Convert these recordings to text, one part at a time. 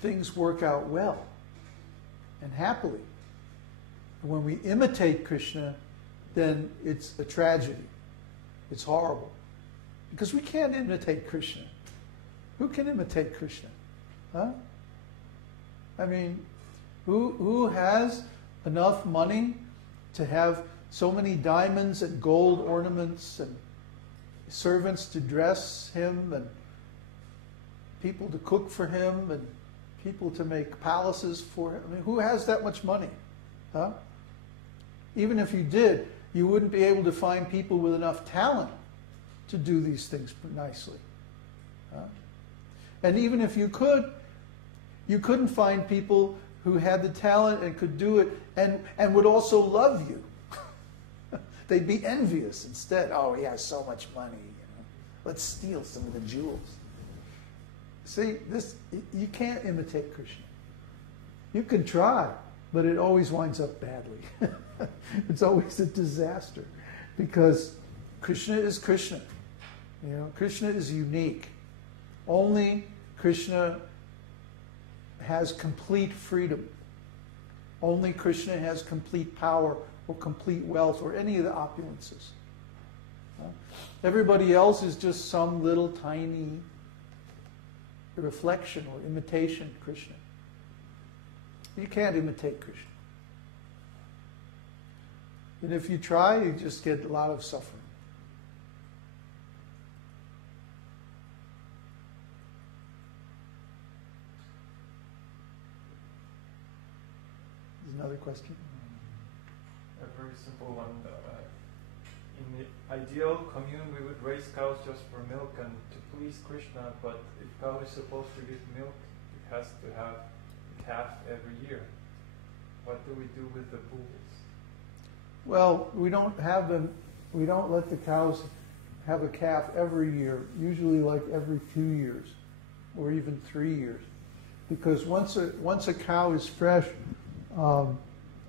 things work out well and happily. When we imitate Krishna, then it's a tragedy. It's horrible. Because we can't imitate Krishna. Who can imitate Krishna? Huh? I mean, who has enough money to have so many diamonds and gold ornaments and servants to dress him and people to cook for him and people to make palaces for him? I mean, who has that much money? Huh? Even if you did, you wouldn't be able to find people with enough talent to do these things nicely. Huh? And even if you could, you couldn't find people who had the talent and could do it and would also love you. They'd be envious instead. Oh, he has so much money. You know. Let's steal some of the jewels. See, you can't imitate Krishna. You can try, but it always winds up badly. It's always a disaster because Krishna is Krishna. You know, Krishna is unique. Only Krishna has complete freedom. Only Krishna has complete power or complete wealth or any of the opulences. Everybody else is just some little tiny reflection or imitation of Krishna. You can't imitate Krishna. And if you try, you just get a lot of suffering. Another question? A very simple one. In the ideal commune, we would raise cows just for milk and to please Krishna, but if cow is supposed to give milk, it has to have a calf every year. What do we do with the bulls? Well, we don't let the cows have a calf every year, usually like every 2 years or even 3 years. Because once a cow is fresh,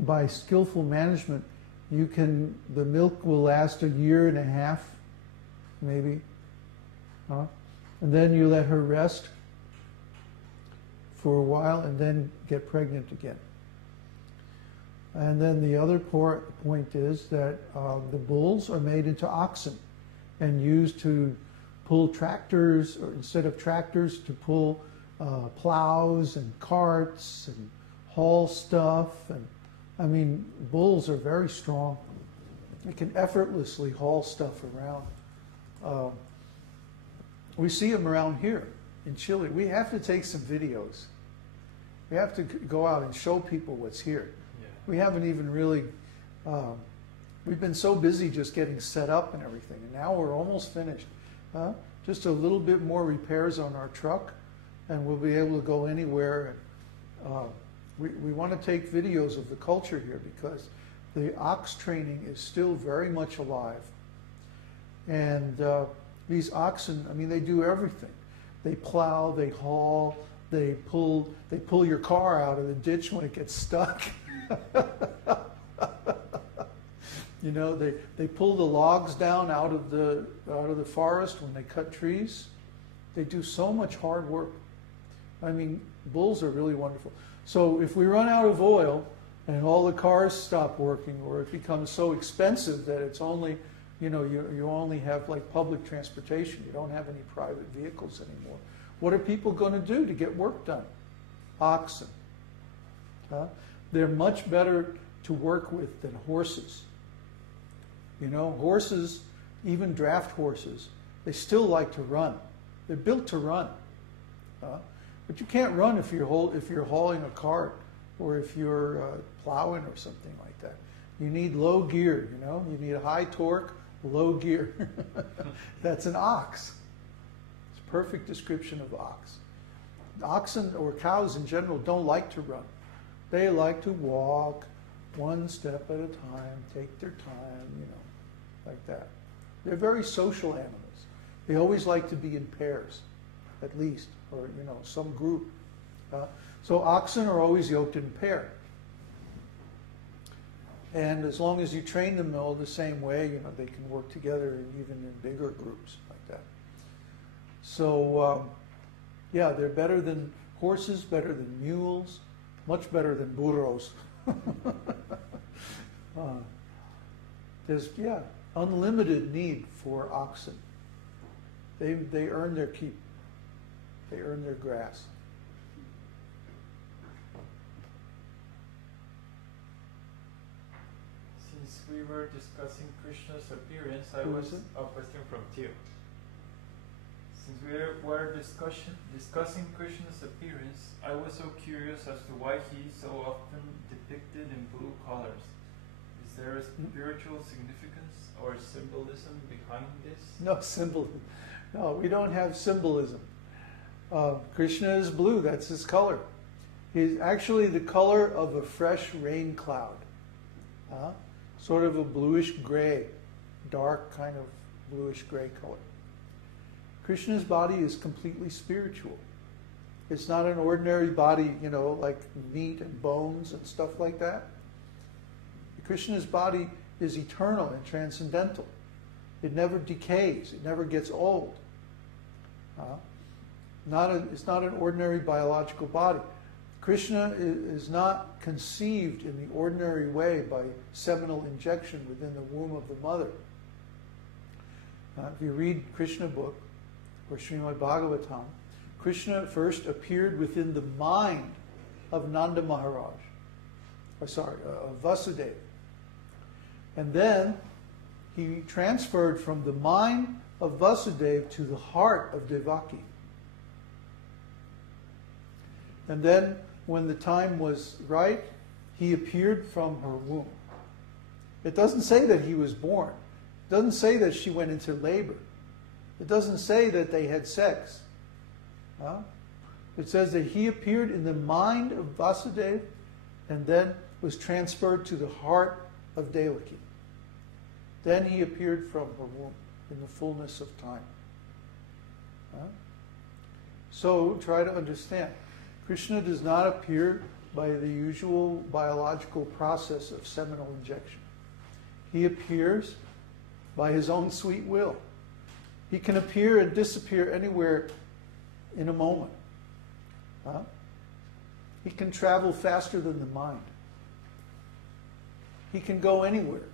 by skillful management, the milk will last a year and a half, maybe. And then you let her rest for a while and then get pregnant again. And then the other point is that the bulls are made into oxen and used to pull tractors, or instead of tractors, to pull plows and carts and haul stuff. And I mean, bulls are very strong. They can effortlessly haul stuff around. We see them around here in Chile. We have to take some videos. We have to go out and show people what's here. Yeah. We haven't even really, we've been so busy just getting set up and everything, and now we're almost finished. Just a little bit more repairs on our truck, and we'll be able to go anywhere. And, we want to take videos of the culture here because the ox training is still very much alive. And these oxen, I mean, they do everything. They plow, they haul, they pull your car out of the ditch when it gets stuck. You know, they pull the logs down out of the forest when they cut trees. They do so much hard work. I mean, bulls are really wonderful. So if we run out of oil and all the cars stop working, or it becomes so expensive that it's only, you know, you only have like public transportation, you don't have any private vehicles anymore, what are people going to do to get work done? Oxen. They're much better to work with than horses. You know, horses, even draft horses, they still like to run. They're built to run. But you can't run if you're hauling a cart or if you're plowing or something like that. You need low gear, you know. You need a high torque, low gear. That's an ox. It's a perfect description of ox. Oxen or cows in general don't like to run. They like to walk one step at a time, take their time, you know, like that. They're very social animals. They always like to be in pairs, at least, or, you know, some group. So oxen are always yoked in pair. And as long as you train them all the same way, you know, they can work together even in bigger groups like that. So, yeah, they're better than horses, better than mules, much better than burros. There's, unlimited need for oxen. They earn their keep. They earn their grass. Since we were discussing Krishna's appearance, a question from Theo. Since we were discussing Krishna's appearance, I was so curious as to why he is so often depicted in blue colors. Is there a spiritual significance or symbolism behind this? No symbolism. No, we don't have symbolism. Krishna is blue. That's his color. He's actually the color of a fresh rain cloud. Sort of a bluish gray, dark kind of bluish gray color. Krishna's body is completely spiritual. It's not an ordinary body, like meat and bones and stuff like that. Krishna's body is eternal and transcendental. It never decays. It never gets old. It's not an ordinary biological body. Krishna is not conceived in the ordinary way by seminal injection within the womb of the mother. If you read Krishna book, or Srimad Bhagavatam, Krishna first appeared within the mind of Nanda Maharaj, of Vasudeva. And then he transferred from the mind of Vasudeva to the heart of Devaki. And then, when the time was right, he appeared from her womb. It doesn't say that he was born. It doesn't say that she went into labor. It doesn't say that they had sex. It says that he appeared in the mind of Vasudeva and then was transferred to the heart of Devaki. Then he appeared from her womb in the fullness of time. So try to understand. Krishna does not appear by the usual biological process of seminal injection. He appears by his own sweet will. He can appear and disappear anywhere in a moment. He can travel faster than the mind. He can go anywhere.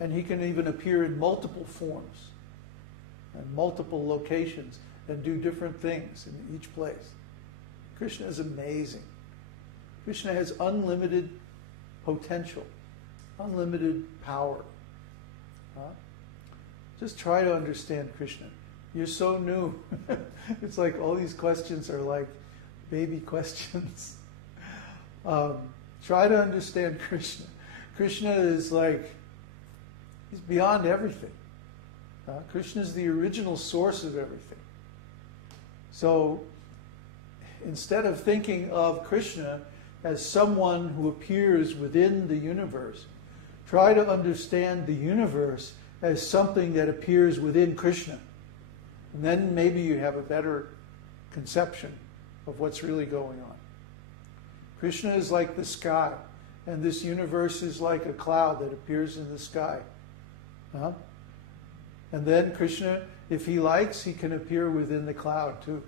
And he can even appear in multiple forms and multiple locations and do different things in each place. Krishna is amazing. Krishna has unlimited potential, unlimited power. Just try to understand Krishna. You're so new. It's like all these questions are like baby questions. Try to understand Krishna. Krishna is like, he's beyond everything. Krishna is the original source of everything. So, instead of thinking of Krishna as someone who appears within the universe, try to understand the universe as something that appears within Krishna. And then maybe you have a better conception of what's really going on. Krishna is like the sky, and this universe is like a cloud that appears in the sky. And then Krishna, if he likes, he can appear within the cloud too.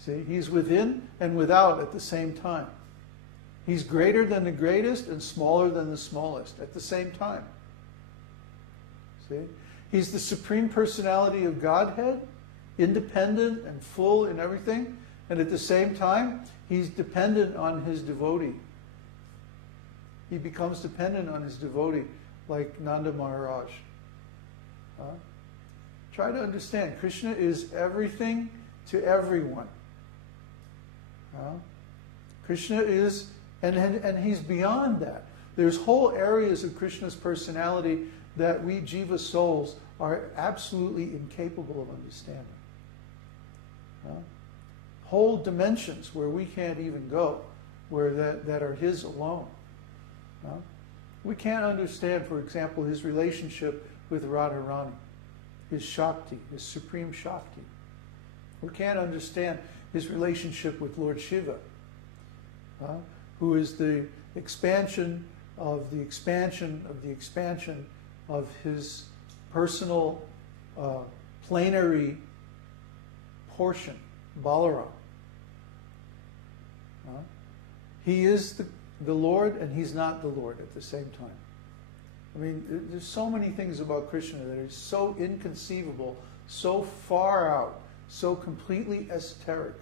See, he's within and without at the same time. He's greater than the greatest and smaller than the smallest at the same time. See? He's the Supreme Personality of Godhead, independent and full in everything, and at the same time, he's dependent on his devotee. He becomes dependent on his devotee, like Nanda Maharaj. Try to understand, Krishna is everything to everyone. Krishna is, and he's beyond that. There's whole areas of Krishna's personality that we jiva souls are absolutely incapable of understanding. Whole dimensions where we can't even go, where that are his alone. We can't understand, for example, his relationship with Radharani, his Shakti, his supreme Shakti. We can't understand his relationship with Lord Shiva, who is the expansion of the expansion of the expansion of his personal plenary portion, Balaram. He is the Lord and he's not the Lord at the same time. I mean, there's so many things about Krishna that are so inconceivable, so far out, so completely esoteric.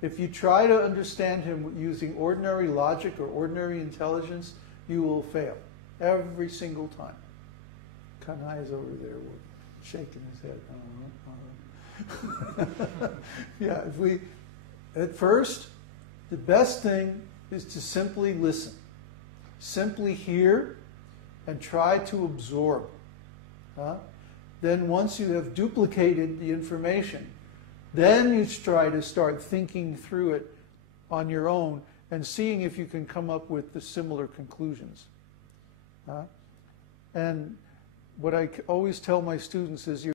If you try to understand him using ordinary logic or ordinary intelligence, you will fail every single time. Kanai is over there shaking his head. Yeah, at first, the best thing is to simply listen. Simply hear and try to absorb. Then once you have duplicated the information, then you try to start thinking through it on your own and seeing if you can come up with the similar conclusions. And what I always tell my students is